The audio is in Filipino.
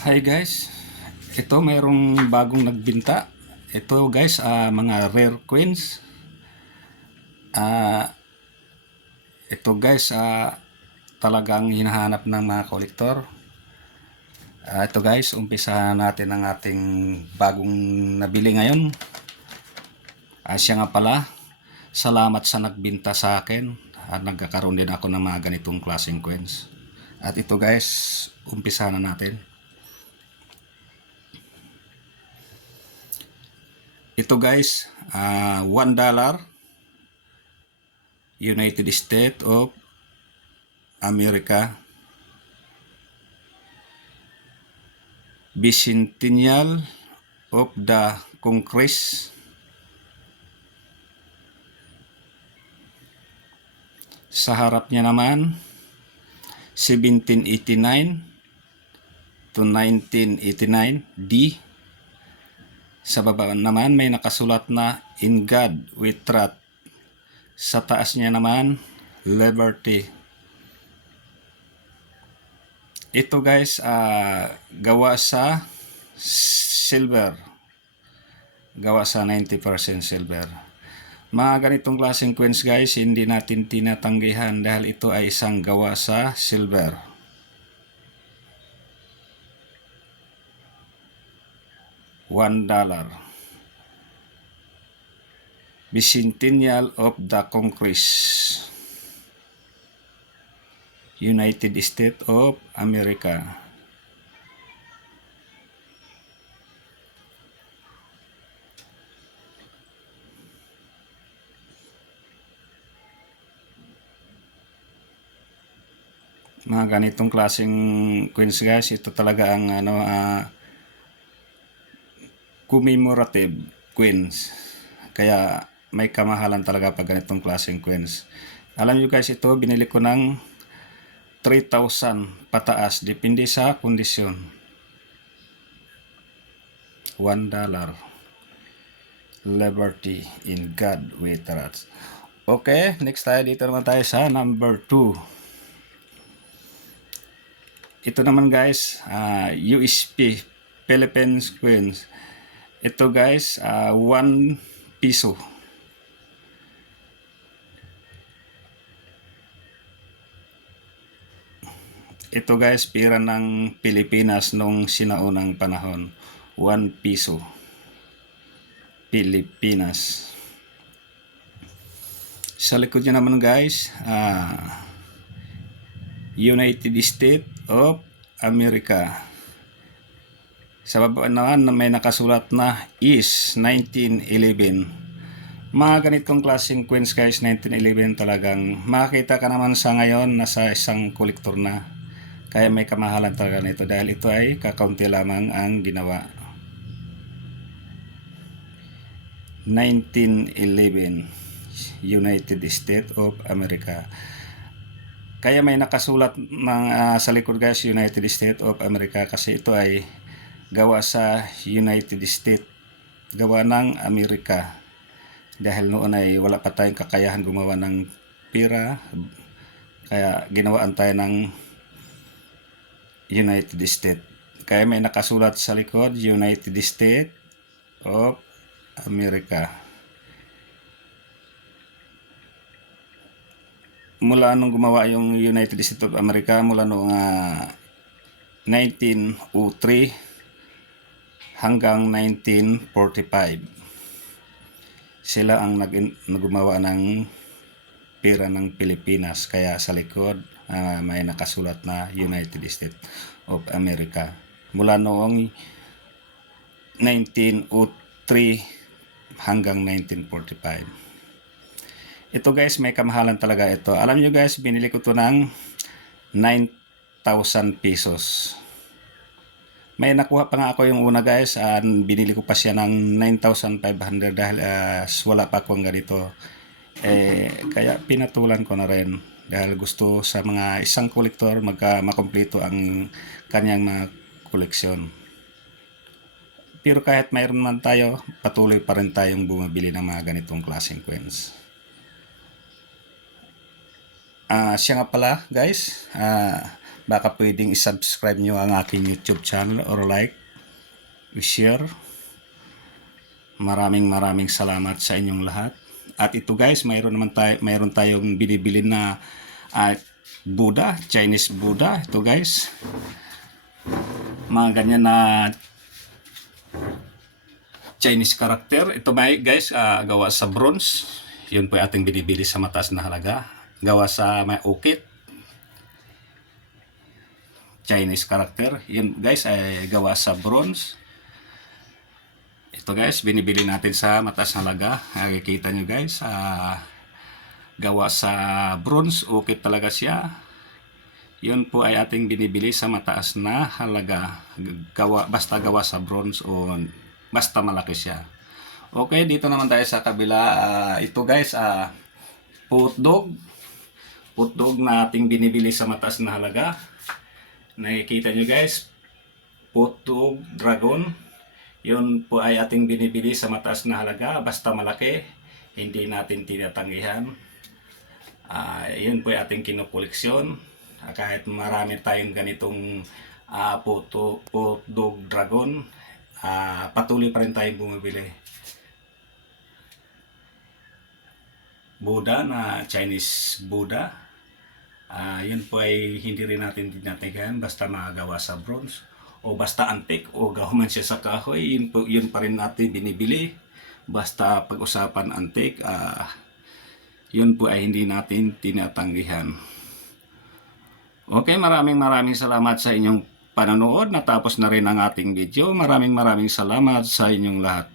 Hi guys, ito mayroong bagong nagbinta. Ito guys, mga rare coins. Ito guys, talagang hinahanap ng mga kolektor. Ito guys, umpisa natin ang ating bagong nabili ngayon. Siya nga pala, salamat sa nagbinta sa akin. At nagkakaroon din ako ng mga ganitong klaseng coins. At ito guys, umpisa na natin. Ito guys, $1 United States of America, Bicentennial of the Congress, sa harap niya naman 1789 to 1989 D. Sa baba naman may nakasulat na In God We Trust. Sa taas niya naman Liberty. Ito guys, gawa sa silver. Gawa sa 90% silver. Mga ganitong klaseng coins guys, hindi natin tinatanggihan dahil ito ay isang gawa sa silver. $1. Bicentennial of the Congress, United States of America. Mga ganitong klaseng coins guys, ito talaga ang commemorative coins. Kaya may kamahalan talaga pag ganitong klaseng coins. Alam nyo guys, ito binili ko ng 3,000 pataas, depende sa kondisyon. $1. Liberty, in God we trust. Okay, next tayo, dito naman tayo sa number 2. Ito naman guys, USP Philippines coins. Ito guys, 1 piso. Ito guys, pira ng Pilipinas nung sinaunang panahon. 1 piso. Pilipinas. Sa likod niya naman guys, United States of America. Sa baba naman may nakasulat na is 1911. Mga ganitong klaseng coins guys, 1911 talagang makita ka naman sa ngayon nasa isang kolektor na. Kaya may kamahalan talaga nito dahil ito ay kakaunti lamang ang ginawa. 1911 United States of America. Kaya may nakasulat ng sa likod guys, United States of America, kasi ito ay gawa sa United States, gawa ng Amerika. Dahil noon ay wala pa tayong kakayahan gumawa ng pira, kaya ginawaan tayo ng United States. Kaya may nakasulat sa likod, United States of America. Mula nung gumawa yung United States of America, mula noong 1903 hanggang 1945, sila ang naggumawa ng pera ng Pilipinas. Kaya sa likod may nakasulat na United States of America. Mula noong 1903 hanggang 1945. Ito guys, may kamahalan talaga ito. Alam nyo guys, binili ko to ng 9,000 pesos. May nakuha pa nga ako yung una guys, binili ko pa siya ng 9,500 dahil wala pa akong ganito. Kaya pinatulan ko na rin dahil gusto sa mga isang kolektor makumpleto ang kanyang mga koleksyon. Pero kahit mayroon man tayo, patuloy pa rin tayong bumibili ng mga ganitong klaseng coins. Siya nga pala guys, baka pwedeng isubscribe nyo ang aking YouTube channel or like, share. Maraming salamat sa inyong lahat. At ito guys, mayroon tayong binibili na Buddha, Chinese Buddha. Ito guys, mga ganyan na Chinese character. Ito guys, gawa sa bronze. Yun po ating binibili sa mataas na halaga. Gawa sa may ukit. Chinese character. Yun guys ay gawa sa bronze. Ito guys, binibili natin sa mataas na halaga. Nakikita nyo guys, gawa sa bronze, ukit talaga siya. Yun po ay ating binibili sa mataas na halaga. Basta gawa sa bronze o basta malaki siya. Okay, dito naman tayo sa kabila. Ito guys, putdog. Putdog na ating binibili sa mataas na halaga. Nakikita nyo guys, putdog dragon. Yun po ay ating binibili sa mataas na halaga. Basta malaki, hindi natin tinatanggihan. Yun po ay ating kinukoleksyon. Kahit marami tayong ganitong putdog dragon, patuloy pa rin tayong bumibili. Buddha na Chinese Buddha. Yun po ay hindi rin natin tinatanggihan basta magawa sa bronze o basta antique o gawa man siya sa kahoy. Yun pa rin natin binibili. Basta pag-usapan antique, yun po ay hindi natin tinatanggihan. Okay, maraming salamat sa inyong panonood. Natapos na rin ang ating video. Maraming salamat sa inyong lahat.